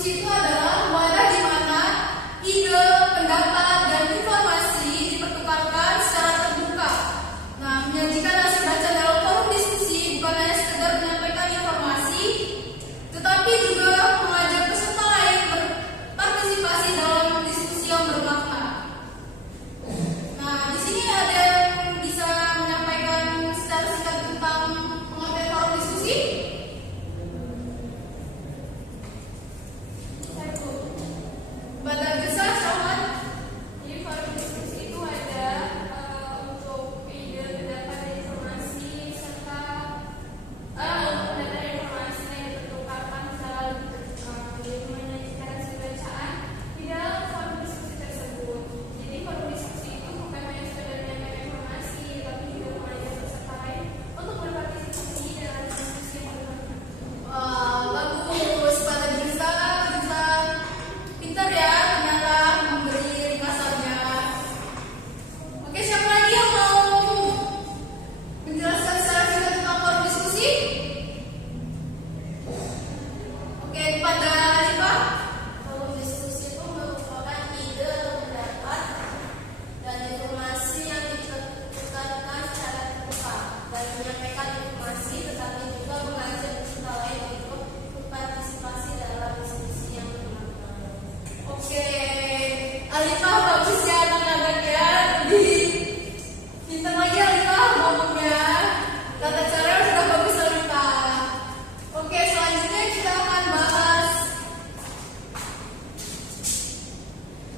Diskusi itu adalah wadah di mana ide, pendapat, dan informasi dipertukarkan secara terbuka. Nah, menyajikan hasil baca dalam forum diskusi bukan hanya sekedar menyampaikan informasi, tetapi juga mengajak peserta lain berpartisipasi dalam diskusi yang bermakna. Nah, di sini ada yang bisa menyampaikan secara singkat tentang pengertian forum diskusi? Badan besar selamat. Jadi forum diskusi itu ada untuk ide, pendapat, dan informasi serta untuk data dan informasi yang dipertukarkan secara lebih terbuka. Jadi menyajikan hasil bacaan di dalam forum diskusi tersebut. Jadi forum diskusi itu bukan hanya sekedar menyampaikan informasi, tapi juga mengajak peserta lain untuk berpartisipasi dalam diskusi yang bermakna. Bagus, badan bisa pintar ya, ternyata memberi ringkasannya. Oke, siapa lagi yang mau menjelaskan secara singkat tentang forum diskusi? Oke, kepada Alifah. Forum diskusi itu merupakan ide atau pendapat dan informasi yang dipertukarkan secara terbuka dan menyampaikan informasi, tetapi juga mengajak peserta lain untuk berpartisipasi dalam diskusi yang bermakna. Oke, Alifah bagus ya menanggapannya, lebih pintar lagi Alifah ngomongnya. Tata cara sudah bagus Alifah. Oke, selanjutnya kita akan bahas.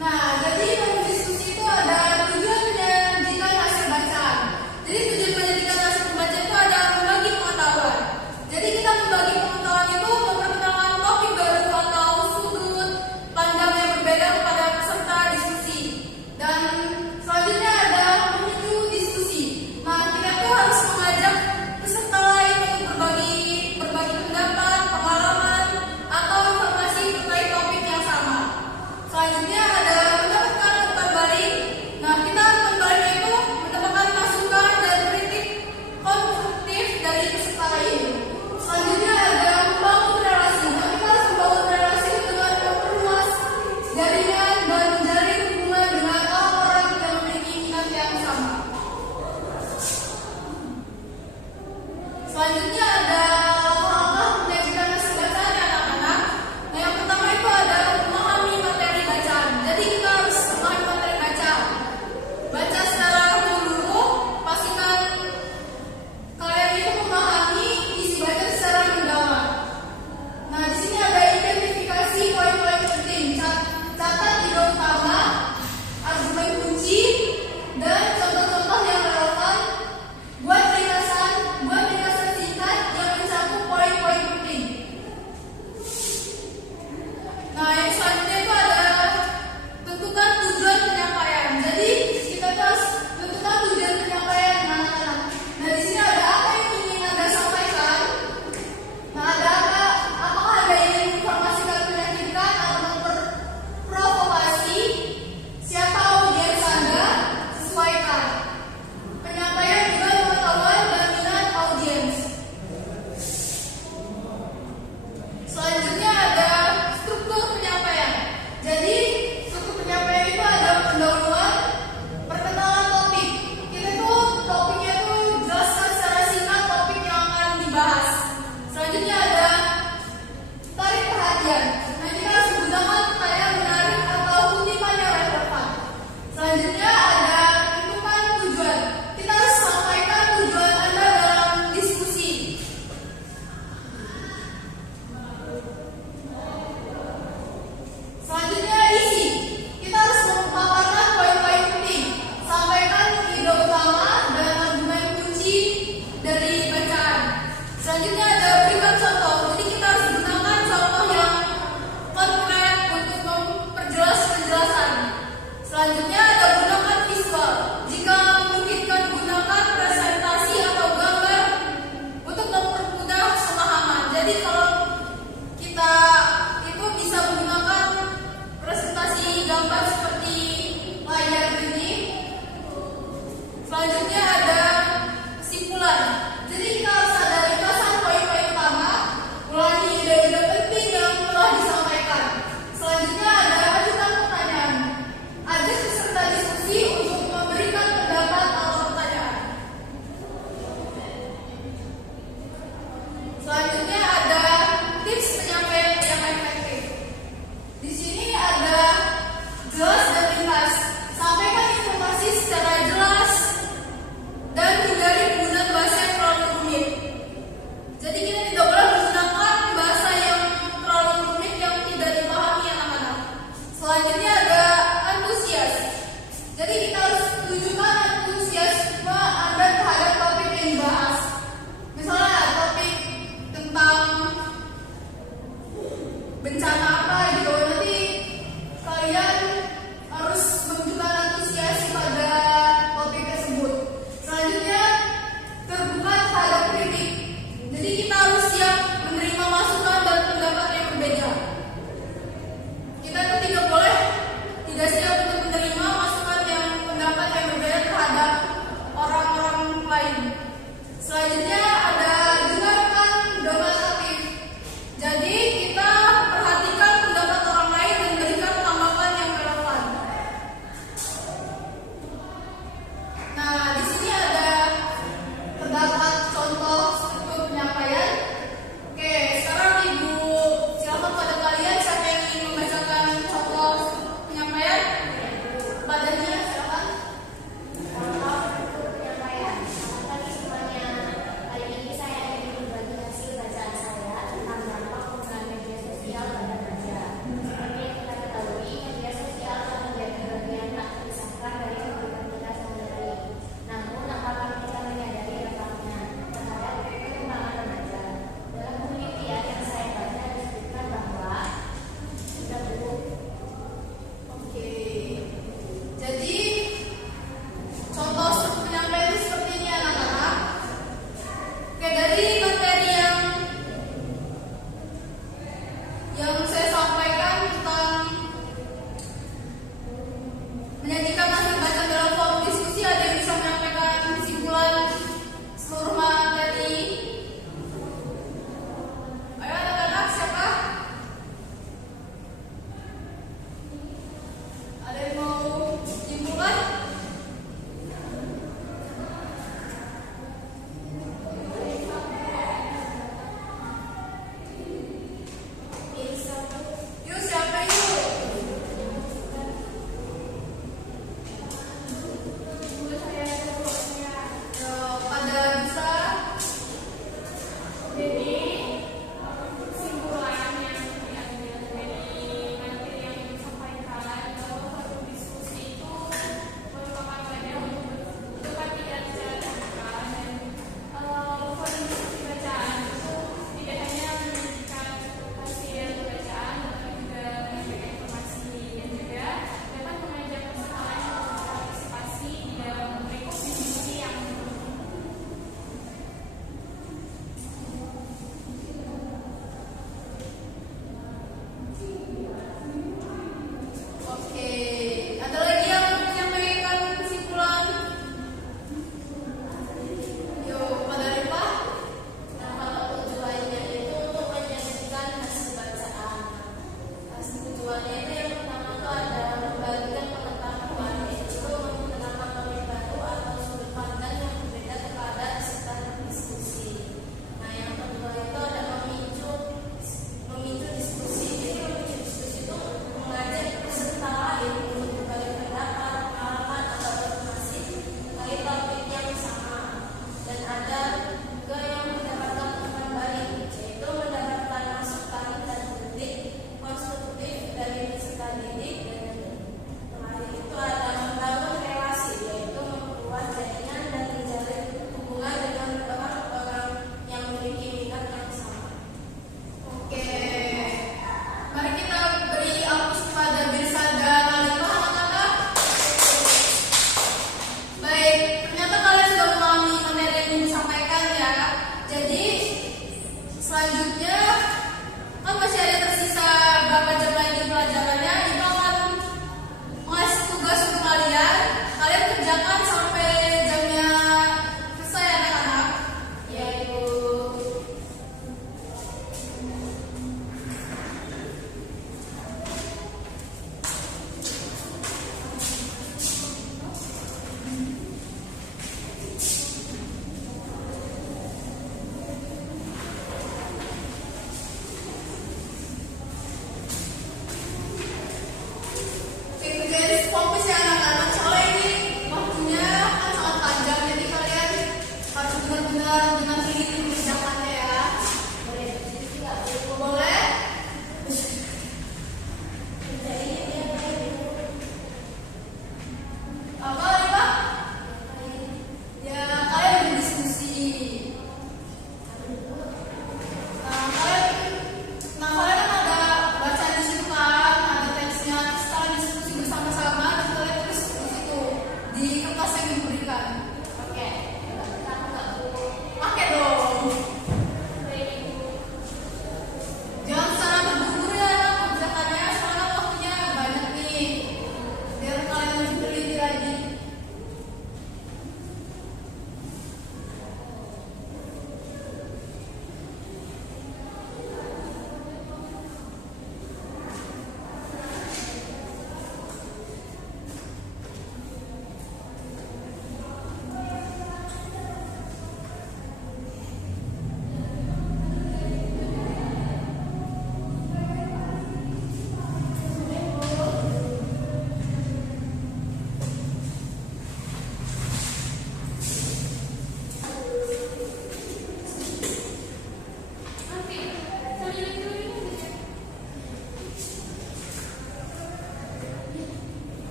Nah, jadi forum diskusi itu ada tujuan menyajikan hasil bacaan. Jadi tujuan menyajikan hasil pembacaan itu ada membagi pengetahuan. Jadi kita membagi pengetahuan itu memperkenalkan topik baru atau sudut pandang yang berbeda kepada peserta diskusi.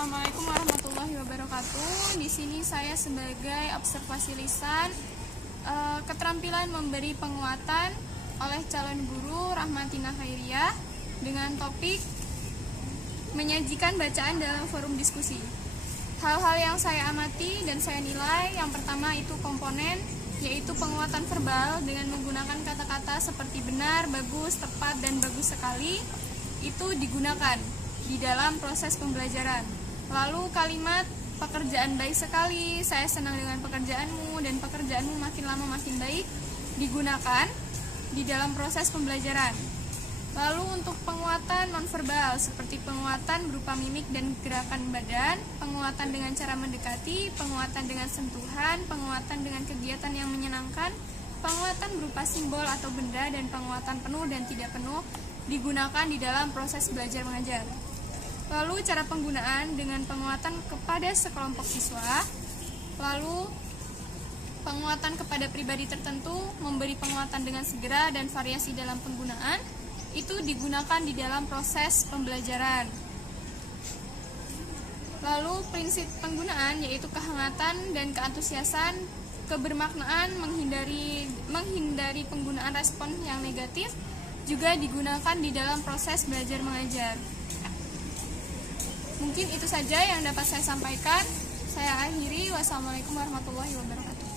Assalamualaikum warahmatullahi wabarakatuh. Di sini saya sebagai observasi lisan keterampilan memberi penguatan oleh calon guru Rahmatina Khairiyah dengan topik menyajikan bacaan dalam forum diskusi. Hal-hal yang saya amati dan saya nilai, yang pertama itu komponen, yaitu penguatan verbal dengan menggunakan kata-kata seperti benar, bagus, tepat, dan bagus sekali, itu digunakan di dalam proses pembelajaran. Lalu kalimat pekerjaan baik sekali, saya senang dengan pekerjaanmu, dan pekerjaanmu makin lama makin baik, digunakan di dalam proses pembelajaran. Lalu untuk penguatan nonverbal seperti penguatan berupa mimik dan gerakan badan, penguatan dengan cara mendekati, penguatan dengan sentuhan, penguatan dengan kegiatan yang menyenangkan, penguatan berupa simbol atau benda, dan penguatan penuh dan tidak penuh digunakan di dalam proses belajar mengajar. Lalu cara penggunaan dengan penguatan kepada sekelompok siswa, lalu penguatan kepada pribadi tertentu, memberi penguatan dengan segera dan variasi dalam penggunaan, itu digunakan di dalam proses pembelajaran. Lalu prinsip penggunaan yaitu kehangatan dan keantusiasan, kebermaknaan, menghindari penggunaan respon yang negatif, juga digunakan di dalam proses belajar mengajar. Mungkin itu saja yang dapat saya sampaikan. Saya akhiri. Wassalamualaikum warahmatullahi wabarakatuh.